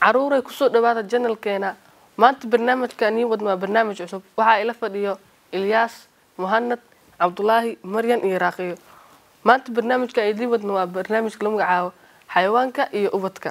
caruuray ku soo dhawaada channelkeena maanta barnaamijkan wadna barnaamij cusub waxa ila fadhiyo Ilyas Muhammad Abdullahi Maryan iyo Raaqiyo maanta barnaamijka ay wadna waa barnaamijka lagu magacaabo xayawaanka iyo ubadka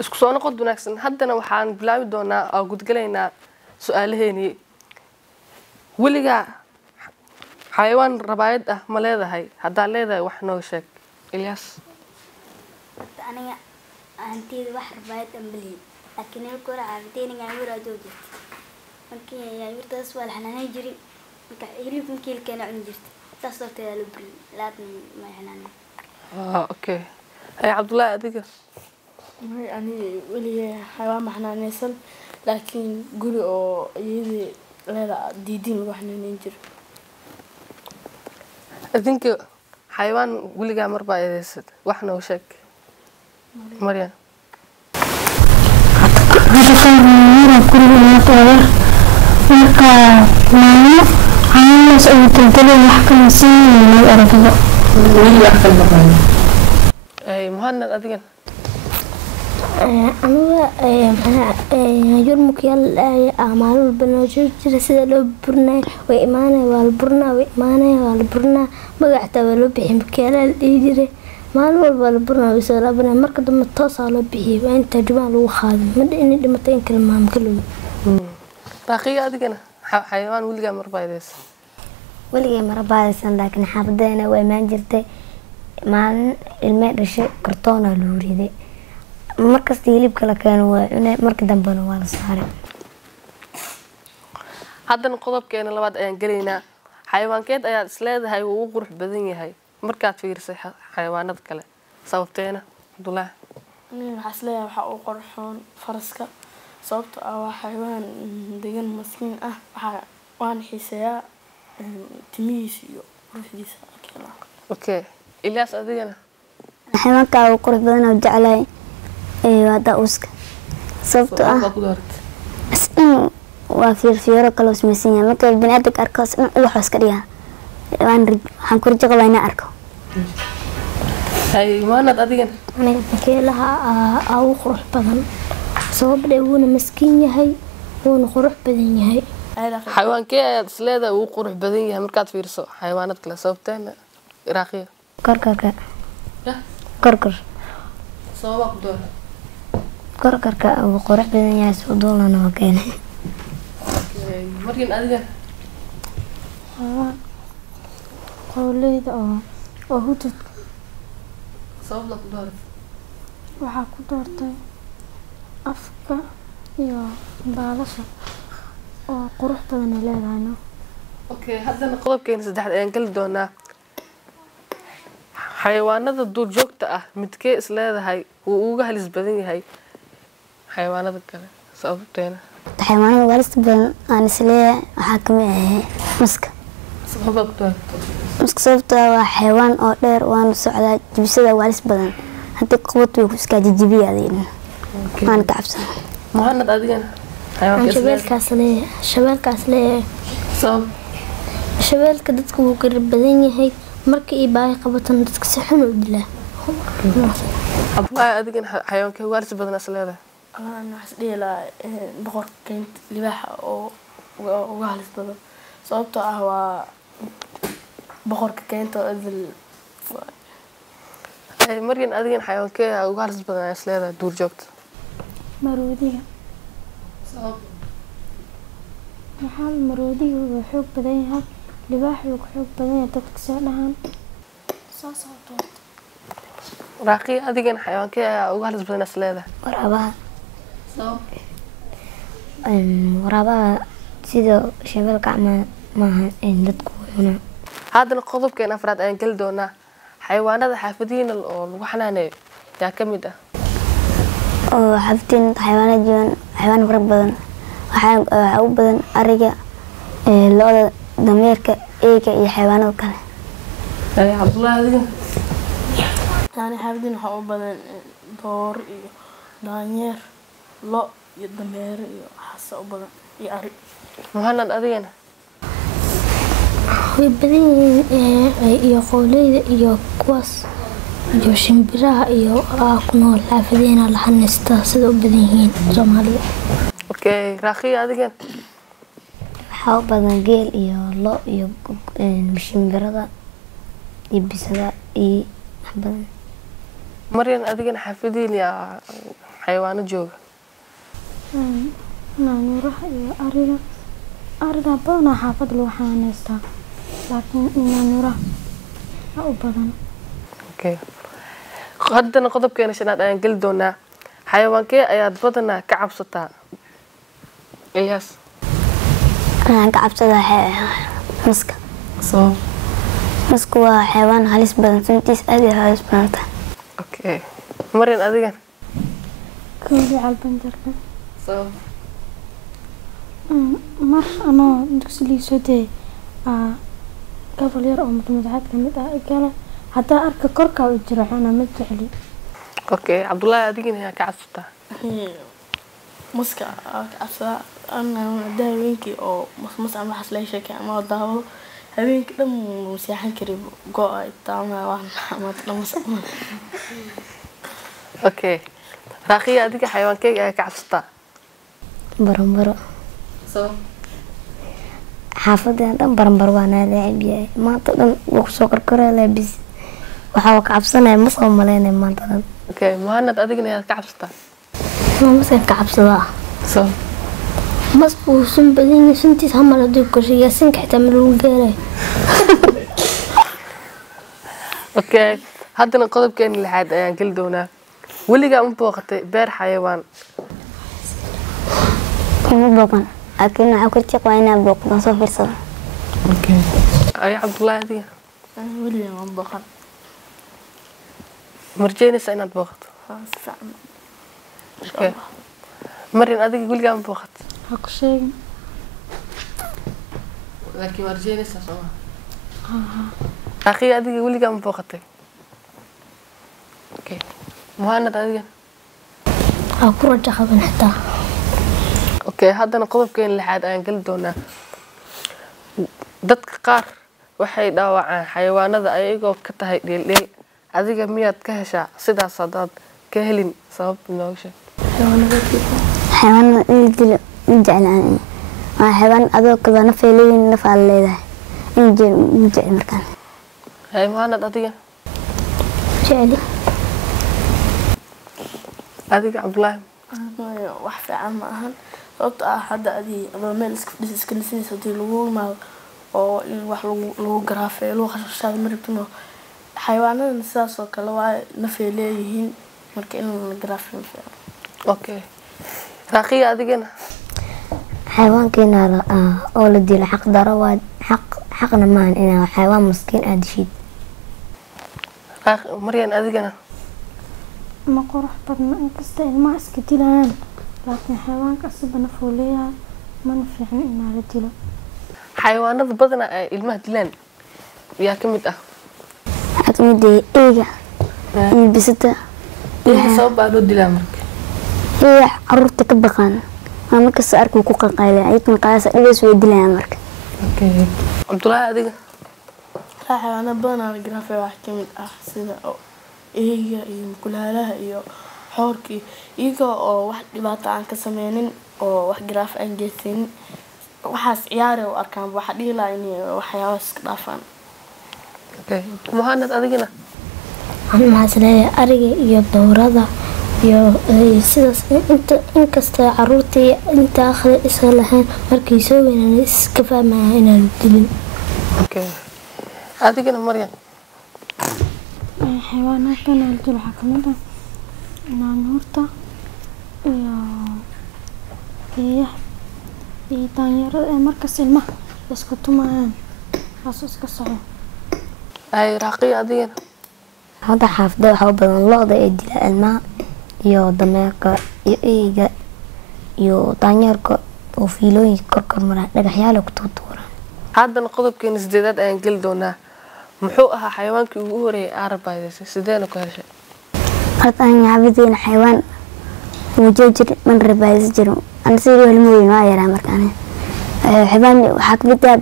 isku soo noqod wanaagsan haddana waxaan bilaabi doonaa oo gudgaleynaa su'aalaheeni weliga xayawaan rabaayad ah ma leedahay hadaa leedahay wax noo sheeg Ilyas aniga aanteed wax rabaayad ambali laakiin ay kora ardeeniga ay waraado jirtay markii ay wirtaas wal xanaanay jiri marka hilib markii keen cun jirtay taas oo taalo bari laakiin ma xanaanay okay ay Abdullah adiga ما يعني ولي حيوان محنانيسن لكن قولي أو يدي لا ديدين وإحنا ننجر. I think حيوان ولي مربع يدرس وإحنا وشك. مريم. هذا كان مرة كل ما تقدر مركا ماما عامل سوي تنتبه يحكم سنين ما يعرفه. ولي يحكم مرة. أي مهند أديك. أنا يرمك يلا أعمال البنوجر جلسة لو برنا وإيمانه والبرنا وإيمانه والبرنا بقعت ولو بحم كلا الإجري ما نقول والبرنا ويصير أبنا مركز متصل به وأنت جمال وخادم ما إني لما تنكر ما مكلو. باقي أديك أنا حيوان ولي مربايدس. ولي مربايدس لكن حافظنا وإيمان جرتي مع الماء رشة كرتونة لوريدي. markas hilibka la keeno waa inay marka dambana waa la saaray haddana qodobkeena labaad ayaan galeynaa xayawaankeed ayaa isleedahay uu ugu qurux badan yahay markaad fiirsay xayawaanada kale sababteena Abdullah waxa isleeyahay waxa uu qorxoon faraska sababtoo ah waa xayawaan degan maskiin ah waxa waan xiiseeyaa timihiisa iyo quruxdiisa okay Ilyas adigana xayawaanka uu qurux badan oo jecelahay هذا أوسك صوت إنه وفيرو كلوس مسينيا ما كان بنادق أركاس إنه وحوس كريها وان حنكر جغل وين أركو هاي ما ندأدين أنا بكي لها أو خروح بدن صوب ليونا مسكين هاي وون خروح بدن هاي حيوان كي سلادة وقروح بدن هاي مركات فيرسو حيوانات كلا صوبتين إراقية كركر كركر صوابك دور كركرك أو قرح بدن يا سودولا نوكين. مريم أديك. قولي ده أو هوت. صوابك دور. وحكو دورتي أفكا يا بالشة أو قرح بدن لا أنا. أوكي هذا نقطة كين سدحت أنقل دونا. حيوانات الدور جوكتا متكي إسلادة wuu uga halis badan yahay xayawaanada kale sababteena xayawaanada halis badan aan isleeyahay waxa kamid ah muska sababta muska sababtoo waa xayawaan oo dheer waan socdaa jibsada halis badan hadii qowad way ku iska jijibiyaadeen aan ka cabsan Muhammad adigana xayawaanka shabeelkaas leeyahay shabeelka dadku wuu ka badan yahay markii ay baahi qabataan dadka si xun u dilaa أبغى أديك حيوانك وارث بدنا سلالة. أنا حسدي لا بقر كنت لباحة أو وجالس بدنا صوبته هو بقر كنت أذل. مريم أديك حيوانك وارث بدنا سلالة دور جوكت. مرودية. محل مرودي وحوك بدنها لباح وحوك بدنها تكسرها صوت. راقي أديك حيوانك وارث بدنا سلالة. ورابها. ورابها سيدو شبابك ما عندكم هنا. هذا القضب كان أفراد أنقل دونا حيوانات حافظين الوحنانة يا كمدة. حافظين حيوانات جون حيوان فرق بدن وحاو بدن أرجع لولا ضميرك إيك أي حيوانات كله. أي عبد الله هذه. يعني حافظين حاو بدن دور دانير لا يدمر حاسة بدن يأري. مهند أدينا. way badan yihiin iyo qoolleyda iyo kuwaas iyo shimbiraha iyo ku nool xaafadeena la xanaystaa sida u badan yihiin Soomaaliya. Okay, Raqiya adigan waxaa u badan geel iyo lo iyo shimbirada iyo bisada iyo wax badan. Maryan adigan xaafadiin ya xayawaano jooga. Naanuraha iyo ariga badan xaafad lagu xanaystaa laakiin naanuraha u badan. Okay, haddana qodobkeena shanaad ayaan gali doonaa. Xayawaankee ayaad badanaa ka cabsataa? Ilyas Aan ka cabsadaa maska. Masku waa xayawaan halis badan, suntiis aad iyo halis badan tahay. Okay, Maryan adigan Koobi albanjarka. Mar anoo dugsiga soo day gabal yar oo madaxad kamid gala hadaa arka korka u jiro xana ma jecli. Okay, Abdullahi adigan ayaa ka cabsataa? Muska ka cabsadaa ana daaweenkii oo ama waxaas la sheekay ama daawado habeenkii dhan seexan karay go'ay taama waan ama lama. Okay, Raqiya adiga xayawaankee ayaa ka cabsataa? Barambaro. xaafadan dhan baranbar waa naadacib yahay maanta dhan wuu kusoo korkoraa laabis waxaa ka cabsanaya ma soo maleynay maanta dhan. Okay, Muhammad adigana ayaa ka cabsataa? Maskan ka cabsadaa. Mas uu sun badan suntiis hamal haduu korshiga sinka xitaa ma lagu gaaray. Okay, haddana qodobkeena lixaad ayaan gali doonaa. Weligaa ma booqatay beer xayawaan? Kuma booqan laakiin waxaa ku tiq waa inaan booqdo soo fiirsado. Okay, ay Abdullahi adiga weligaa ma booqan. marjeynaysa inaad booqato? Fiican. Okay, Maryan adiga weligaa ma booqatay? Ha ku sheegin. laakiin marjeynaysa soo ma? Raqiya adiga weligaa ma booqatay? Okay, Muhammad adiga ku raja qaban xitaa. Okay, haddana qodobkeena lixaad ayaan gali doonaa. Dadka qaar waxay dhaawacaan xayawaanada ayagoo ka tahay dheeldheel. Adiga miyaad ka heshaa sidaas hadaad ka helin sabab inooga sheeg? xayawaan in dilo jeclaan waa xayawaan adoo kale nafeelin nafaal leedahay in jecel markaan. Hay Muhammad adiga Jeceli. adiga Abdullahi wax fiican ma ahan sababtoo ah hadda adoo meel iska nisinayso hadii lagu imaado oo in wax lagu garaafeeyo lagu khashashaado ma rabtino xayawaanadan sidaas oo kale waa nafay leeyihiin marka in la garaafeeyo fiican. Okay, Raqiya adigana xayawaankeena oo la dilo xaq daro waa xaqna maahan inaa xayawaan maskiin aad dishid. Maryan adigana Ma qurux badna inkasta ilmaha iska dilayaan laakiin xayawaanka asaba nafuu leeyahay mana fiicna inaa la dilo. xayawaanada badanaa ay ilmaha dilaan yaa ka mid ah? waxaa kamid ah eeyga iyo bisada Ilmaha sabab baa loo dilaa marka? eeyga caruurta ka baqaan waa markasta arkuu ku qaqaylaya ayagana qaasa dhibays way dilayaan marka. Okay, Abdullahi adiga xayawaano badan la garaafeeyo wax kamid ah sida eeyga iyo kulaalaha iyo xoorkii iyaga oo wax dhibaato aan ka sameynin oo wax garaaf aan geysanin waxaas ciyaar u arkaan waxa dhiilaa in waxyaabo iska dhaafaan. Okay, Muhammad adigana maxaa leeyahay ariga iyo dowrada iyo sidaas inkasta caruurtii inta akhri isa lahayn markay soo weynaan iska fahmayaan inaan dilin. Okay, adigana Maryan xayawaanaadkan la dilo waxaa kamid ah naanurta iyo eeyaha iyo daanyarada ee markas ilmaha isku tumayaan taas iska soco. ay Raqiya adigana hadda xaafada waxaa u badan lo'da ee dila ilmaha iyo dameerka iyo eeyga iyo daanyeerka oo fiilooyinka korkor mara dhagaxyaal ku tuuraan. haddana qodobkeena sideedaad ayaan gali doonaa. muxuu ahaa xayawaankii ugu horeeyay aarabaydaysa sideena ku heshay? horta aan xaafadeyna xayawaan wajajir man rabaayis jiro aan sidoo hal mooyin waa yaraa markaan xayawaan waxaa kamid ah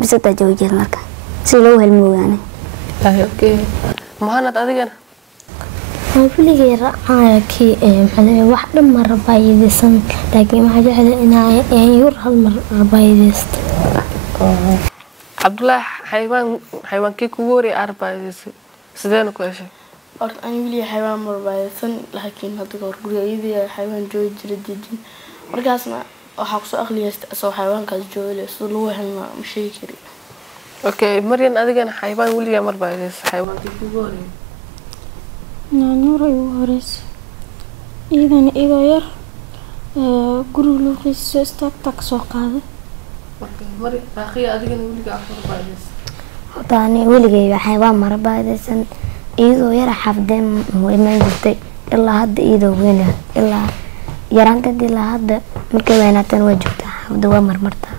bisad jawjir marka si loo hel mooyaan. Okay, Muhammad adigana weligay raacaya kii wax dhan ma rabaayadaysan laakiin waxaa jecla inaan yar hal mar rabaayadaysto. cabdulaahi xayawaankii kugu horreeyay aad rabaayadaysay sideena ku heshay? horta ani weliga xayawaan ma rabaayadsan laakiin hadda kahor guriga iyadii xayawaan joogi jira dejin markaasna waxaa kusoo aqliyaysta asoo xayawaankaas joogale sida lagu helna ma sheegi kari. okay maryan adigana xayawaan weligaa ma rabaayadaysay xayawaankii kugu horreeyay? nyaanyuur ay ugu horeysay iidana igoo yar guriga luuqiisa istaagtaa kasoo qaaday. mari raaqiya adigana weligaa ku rabaayadaysay? horta ani weligay xayawaan ma rabaayadaysan iyadoo yar xafdeen u imaan jirtay ilaa hadda iyadoo weyn ilaa yaraanteed ilaa hadda markay weynaateen waa joogtaa xafda waa marmartaa.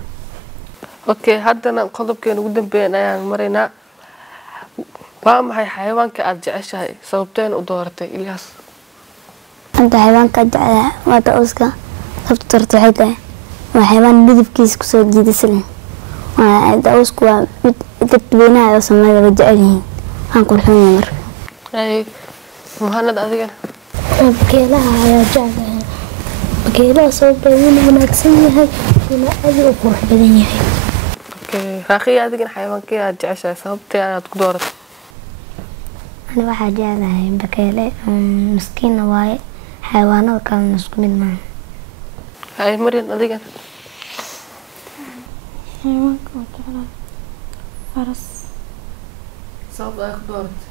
okay haddana qodobkeena ugu dambeeyaan ayaan maraynaa. waa maxay xayawaanka aad jeceshahay sababteen u dooratay Ilyaas? anta xayawaanka jecelahay waa daawska sababta torta waxay tahay waa xayawaan midabkiisa kusoo jiidasho leh. waa daawsku waa mid dadweynaha oo Soomaaliya jecel yihiin aan qurxoon marka. ay muhanad adigana? bakeelaha ayaa jecelahay bakeelaha sababtoo ah wanaagsan yahay inuu aad u qurux badan yahay. okay raaqiya adigana xayawaankii aad jeceshahay sababtee aad ku dooratay? ani waxaa jecelahay bakeele miskiina waaye xayawaanada kalena isku mid maaha. ay maryan adigana? xayawaanka oo jeclahay faras. sababta aad ku dooratay?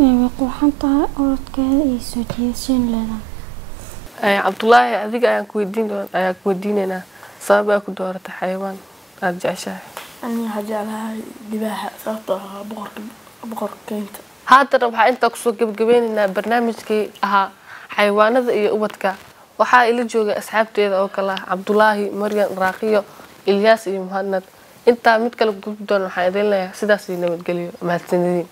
way qurxan tahay orodkeeda iyo soo jiidashaan leedahay. ay cabdulaahi adiga ayaan ku weydiinaynaa sabab aad ku dooratay xayawaan aad jeceshahay? ani waxaa jeclahay libaaxa sababtoo ah boqorka keynta. haddana waxaa intaa kusoo gabagabeynaynaa barnaamijkii ahaa xayawaanada iyo ubadka. waxaa ila joogay asxaabteeda oo kale ah cabdulaahi, maryan, raaqiyo, Ilyaas iyo muhanad. intaa mid kale gudbi doona waxaan idin leeyahay sidaas iyo nabadgelyo mahadsanidin.